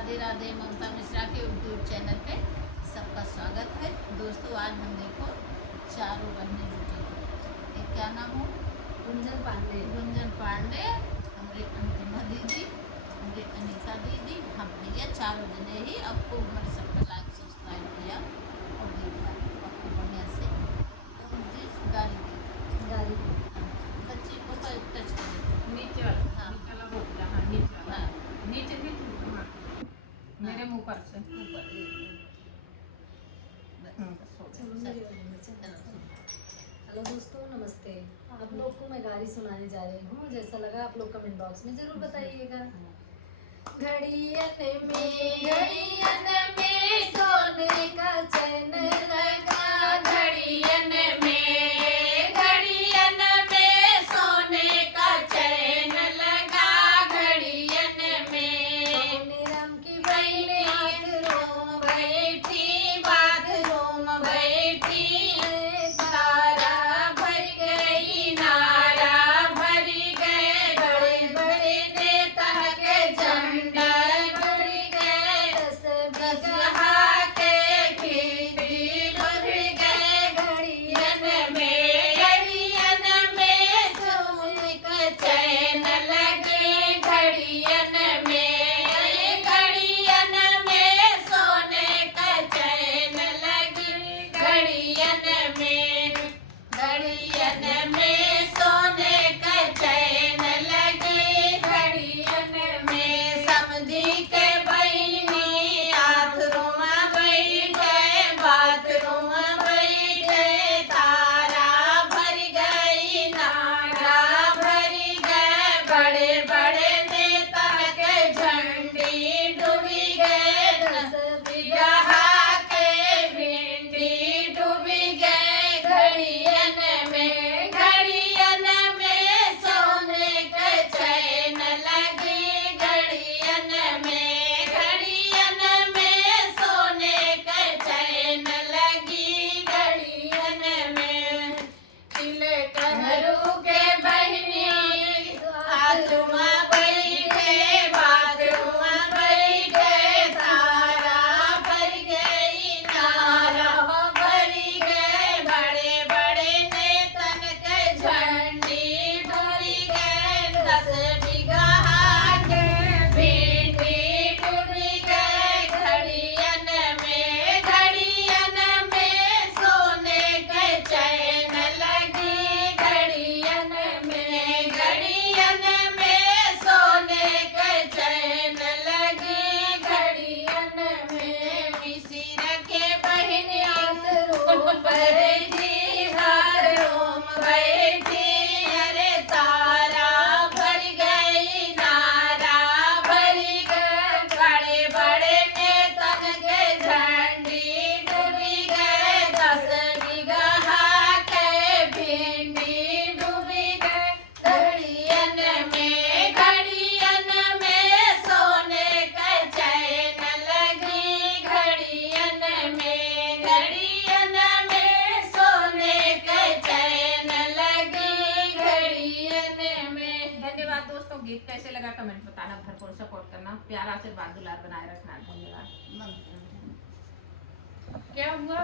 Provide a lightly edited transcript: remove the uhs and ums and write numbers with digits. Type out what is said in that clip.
राधे राधे। ममता मिश्रा के YouTube channel पे सबका स्वागत है। दोस्तों आज हम देखो चारों बहनें जुटी हैं। एक क्या नाम हो? गुंजन पांडे। गुंजन पांडे, हमारे अंतिमा दीदी, हमारे अनीता दीदी, हम भैया चारों जने ही आपको हमारे सबका लाइक सब्सक्राइब किया और देखा आपको बढ़िया से जिस गाड़ी गाड़ी बच्ची को टच करें नीचे वाला हाँ। नीचे वाला वो हाँ नीचे वाला हाँ। नीचे नीचे हाँ। मेरे मुंह पर से ऊपर चलो मेरी वाली में चलो। हेलो दोस्तों, नमस्ते। आप लोग को मैं गाड़ी सुनाने जा रही हूँ। जैसा लगा आप लोग कमेंट बॉक्स में जरूर बताइएगा। घड़ियन में सोने का चैन लगा, घड़ियन में सोने का चैन लगा, घड़ियन में राम की बाथरूम बैठी तारा भर गई, नारा भर गए, बड़े बड़े नेता के झंडा भर गए, दशहरा के खिड़की भर गए, घड़ियन में सोने का चैन लगे, घड़ियन में सोने का चैन लगे, घड़ियन में सोने का चैन लगे, घड़ियन में समधी के बहिनी बाथरूम बैठे तारा भर गई, नारा भर गए, बड़े बड़े नेता के झंडी डूबी गए, बिगहा के भिंडी डूबी गए, घड़ियन में सोने का चैन लगी, घड़ियन में सोने का चैन लगी, घड़ियन में तिलकहरू के बहिनी बाथरूम बैठे तारा भर गई, नारा भर गए, बड़े बड़े नेतन के झंडी डूबी गए, 10 बिगहा के भिंडी डूबी गए, घड़ियन में सोने के चैन लगी, घड़ियन में सोने के चैन लगी, घड़ियन में मिसिर के बहिनी बैठी अरे तारा भर गई, नारा भर गए, बड़े बड़े नेतन के झंडी डूबी गए, 10 बिगहा के भिंडी डूबी गए, घड़ियन में सोने का चैन लगी, घड़ियन में सोने का चैन लगी, घड़ियन में। धन्यवाद दोस्तों। गीत कैसे लगा कमेंट बताना, भरपूर सपोर्ट करना, प्यारा आशीर्वाद दुलार बनाए रखना। धन्यवाद। क्या हुआ?